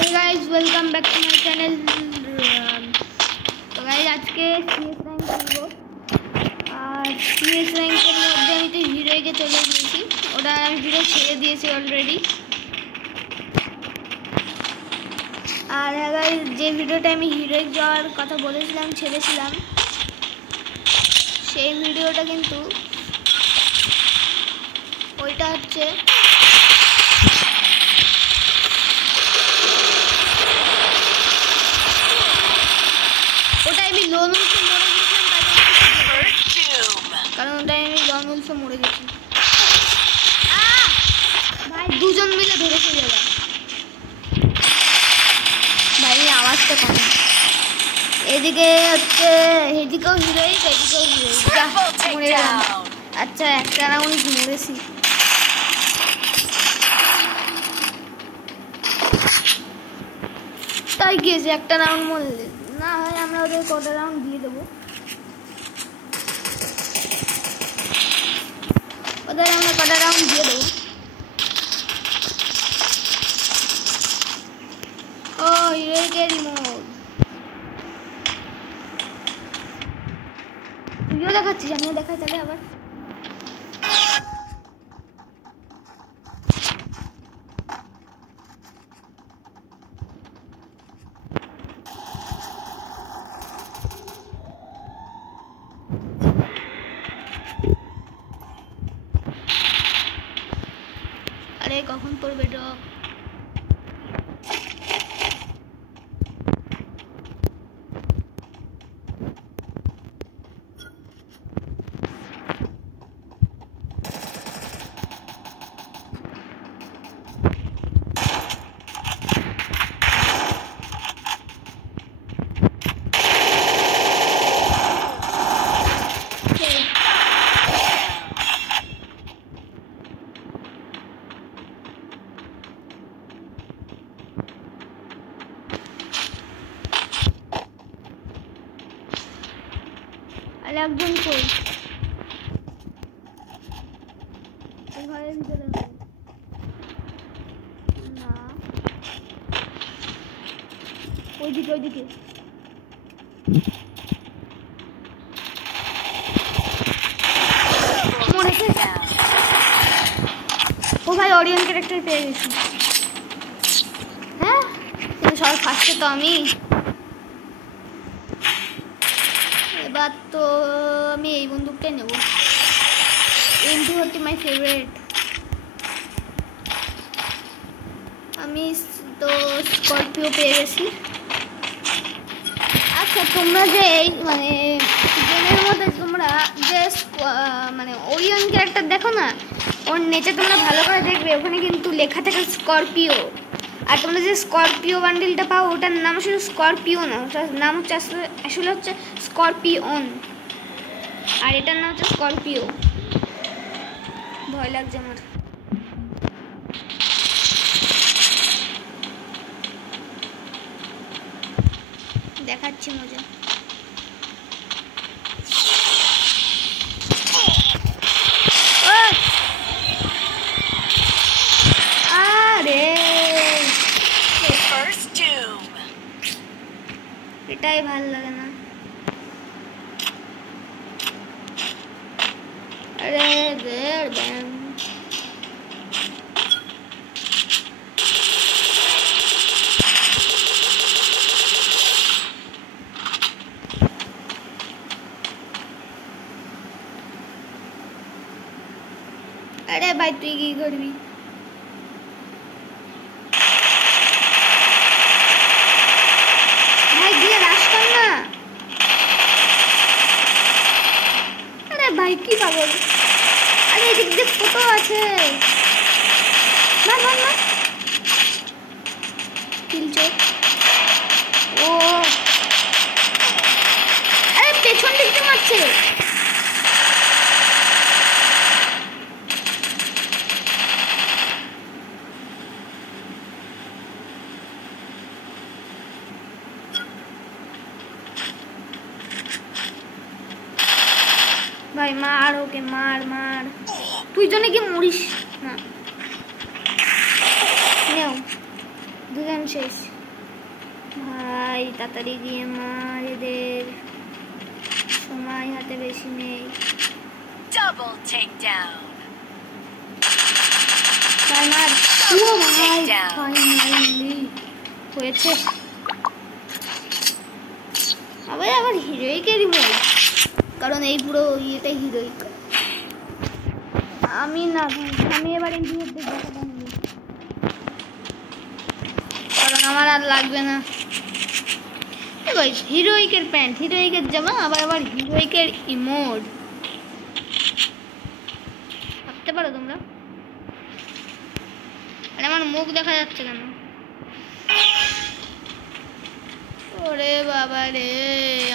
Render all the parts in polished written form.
Hey guys, welcome back to my channel. तो guys आज के CS रैंक खेलबो আর CS র‍্যাঙ্কের মধ্যে আমি তো হিরোকে চলে গিয়েছি ওটা আমি ভিডিও ছেড়ে দিয়েছি অলরেডি আর গাইস যে ভিডিওটা আমি হিরোইক যাওয়ার কথা বলেছিলাম ছেড়েছিলাম সেই ভিডিওটা কিন্তু ওইটা হচ্ছে মরে গেছি ভাই দুজন মিলে ধরেছে যারা ভাই আওয়াজটা কম এদিকে হচ্ছে এদিকেও হিরোইক এদিকেও হিরোইক মরে গেলাম আচ্ছা একটা রাউন্ড মরেছি তাই গিয়েছে একটা রাউন্ড মরলে না হয় আমরা ওদের কটা রাউন্ড দিয়ে দেবো ওদের আমরা কটা রাউন্ড দিয়ে দেবো ও হিরোইকের রিমোট তুইও দেখাচ্ছিস আমিও দেখাই তাহলে আবার আরে কখন পড়বে ড্রপ একজন কই ঘরের ভিতরে না ওইদিকে ওইদিকে মরেছে ও ভাই অরিয়ন ক্যারেক্টার পেয়ে গেছি হ্যাঁ সব ফার্স্টে তো আমি এবার তো আমি এই বন্দুকটাই নেব M2 হচ্ছে মাই ফেভারিট আমি তো স্করপিও পেয়ে গেছি আচ্ছা তোমরা যে মানে গেমের মধ্যে তোমরা যে মানে ওরিয়ন ক্যারেক্টার দেখো না ওর নিচে তোমরা ভালো করে দেখবে ওখানে কিন্তু লেখা থাকে স্করপিও আর তোমরা যে স্করপিও বান্ডেলটা পাও ওটার নাম আসলে স্করপিও না ওটার নাম হচ্ছে আসলে হচ্ছে স্করপিওন আর এটার নাম হচ্ছে স্করপিও ভয় লাগছে আমার দেখাচ্ছি মজা আরে এটাই ভালো লাগে না আরে দেড় ব্যাম আরে ভাই তুই কি করবি ভাই কি পাগল আরে এদিক দিয়ে ফটো আছে না না না কিলচো ও আরে পেছন দিক দিয়ে মারছে ভাই মার ওকে মার মার তুই জন্য কি মরিস না নেও সেকেন্ড শেষ ভাই, তাড়াতাড়ি গিয়ে মার এদের, সময় হাতে বেশি নেই। Double takedown. মার, ও ভাই ফাইনালি হয়েছে। আবার হিরোইকে দিব, কারণ এই পুরো ইয়েটা হিরোইক। আমি না, আমি এবার এমপিওতে দেখাটা নেব, কারণ আমার আর লাগবে না। হিরোইকের প্যান্ট, হিরোইকের জামা, আবার হিরোইকের ইমোট। ভাবতে পারো তোমরা? আরে আমার মুখ দেখা যাচ্ছে কেন? ওরে বাবা রে,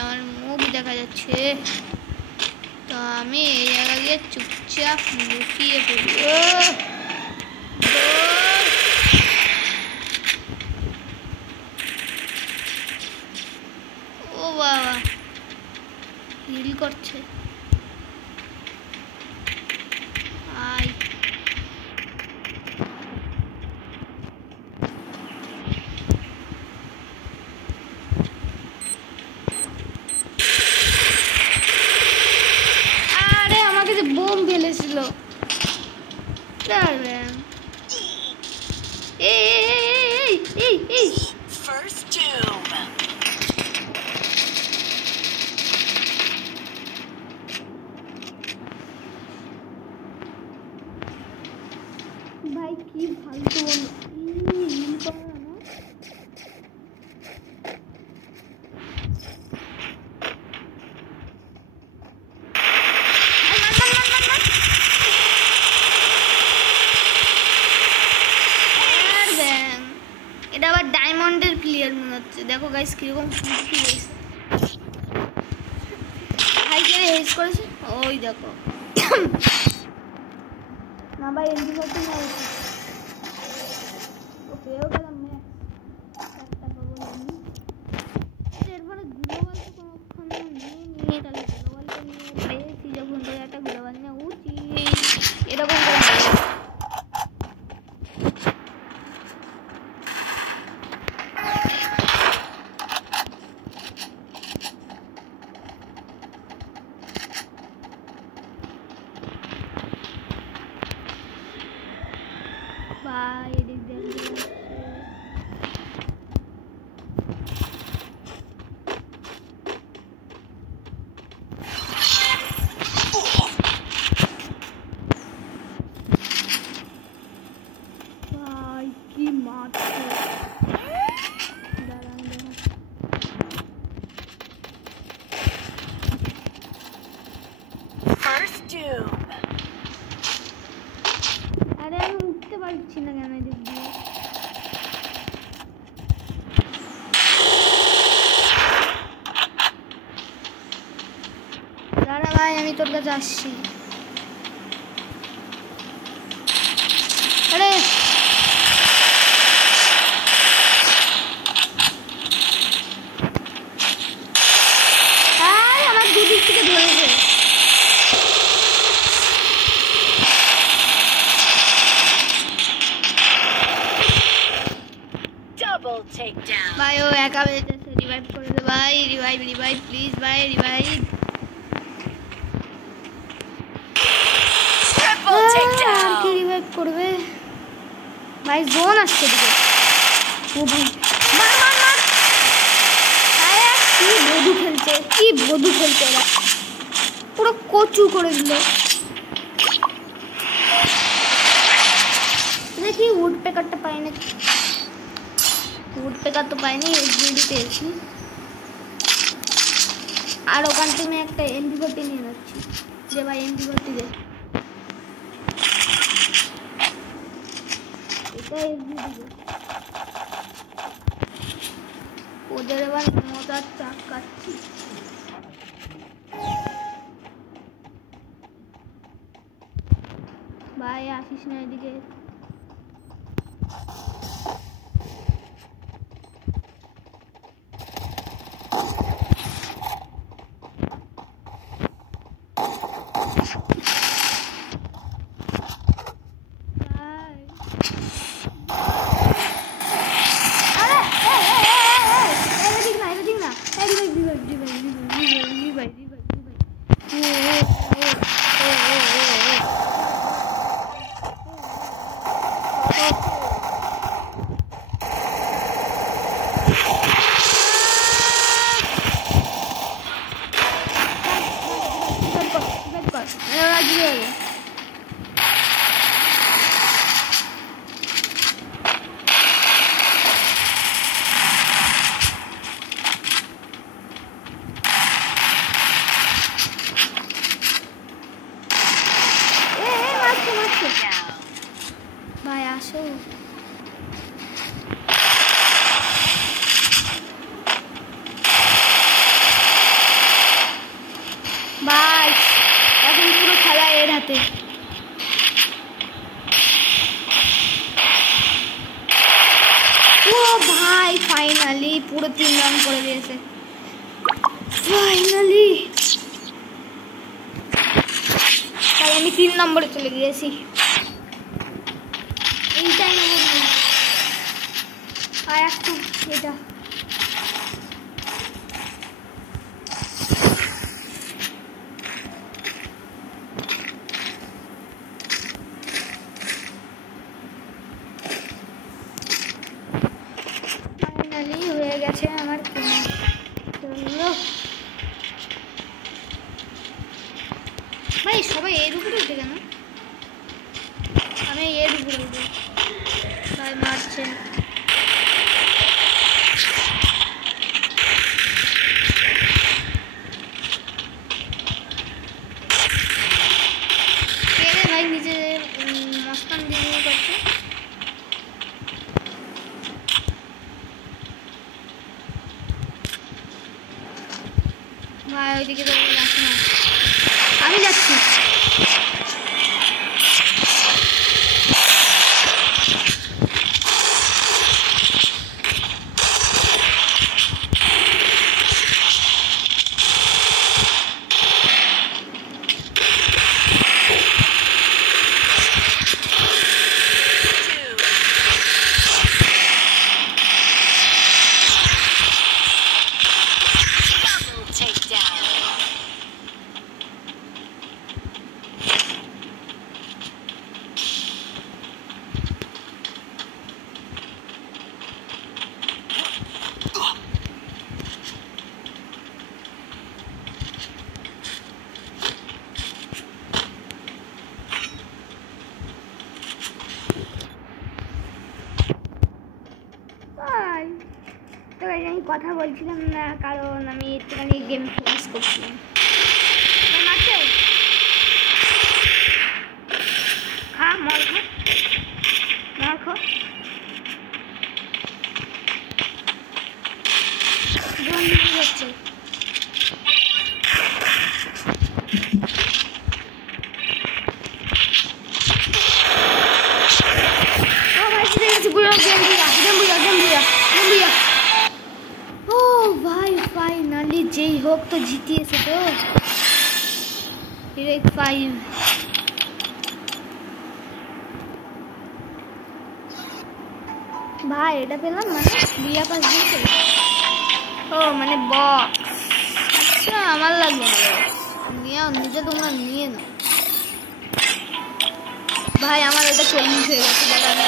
আমার মুখ দেখা যাচ্ছে। তো আমি এই জায়গা দিয়ে চুপচাপ লুকিয়ে পড়ি। ও বাবা, হিল করছে। আই বোম ফেলেছিল। First doom. ভাই কি ফালতু এটা আবার ডায়মন্ডের প্লেয়ার মনে হচ্ছে। দেখো গাইস কিরকম ফুটকি হয়েছে, ভাই কে হেজ করেছে। ওই দেখো না ভাই, এমপি করতে না ওকে গেলাম ম্যাচ একটা পাবো আমি। এরপরে গ্লোবাল তো কোনোক্ষণ নিয়ে তাহলে গ্লোবালটা নিয়ে পেয়েছি যখন, তো একটা গ্লোবাল নিয়ে উচিত এরকম করে। ভাই এদিক দিয়ে ভাই কি মারছে। First doom. আরে আমি উঠতে পারছি না কেন এদিক দিয়ে? দাঁড়া ভাই, আমি তোর কাছে আসছি। আরে আমার দুদিক থেকে ধরেছে। Double takedown. ভাই ও একা বেঁচেছে, রিভাইভ করে দে ভাই, রিভাইভ প্লিজ ভাই, রিভাইভ। Triple takedown. কি রিভাইভ করবে ভাই? জোন আসছে দিকে। ও ভাই মার মার মার। আরে কি বধু খেলছে, কি বধু খেলছে ওরা, পুরো কচু করে দিল। দেখি উড প্যাকারটা পাই না, উড প্যাকার তো পাইনি, এসবিডি পেয়েছি। আর ওখান থেকে আমি একটা এমপি40 নিয়ে যাচ্ছি। যে ভাই এমপি40 দে, এটা এসবিডি দে। ওদের এবার মজার চাক কাটছি। ভাই আসিস না এদিকে। পুরো 3 রাউন্ড করে দিয়েছে ফাইনালি। তাই আমি 3 নম্বরে চলে গিয়েছি। এইটাই নেব আর একটু এটা ফাইনালি হয়ে গেছে আমার কেনা। চলো ভাই সবাই এর উপরে উঠে কেন? আমি এর উপরে উঠে ভাই মারছে। ভাই নিজে মস্তান দিয়ে করছে। ভাই ওইদিকে তো যাচ্ছে না, আমি যাচ্ছি। আমি কথা বলছিলাম না কারণ আমি একটুখানি গেম ফোকাস করছিলাম। খা মর খা মর খা হচ্ছে। फाइनली যেই হোক তো জিতিয়েছে তো ডিরেক্ট 5। ভাই এটা পেলাম মানে বিয়া পাস দিয়েছে। ও মানে বক্স, আচ্ছা আমার লাগবে না নিয়ে নিজে তোমরা নিয়ে নাও। ভাই আমার এটা 40 হয়ে গেছে দাদা।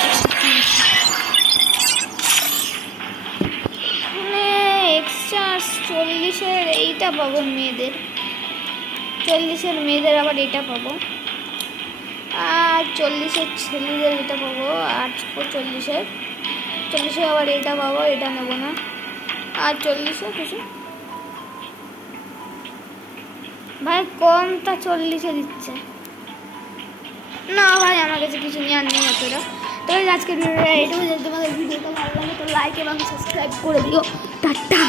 এক্সট্রা 40-এর এইটা পাবো মেয়েদের, 40-এর মেয়েদের আবার এটা পাবো, আর 40-এর ছেলেদের এটা পাবো, আর 40-এর আবার এটা পাবো, এটা নেবো না। আর 40-এ কিছু ভাই কমটা 40-এ দিচ্ছে না ভাই, আমার কাছে কিছু নেওয়ার নেই অতটা। তবে আজকের ভিডিওটা এটুকু, যদি তোমাদের ভিডিওটা ভালো লাগে তো লাইক এবং সাবস্ক্রাইব করে দিও। টাটা।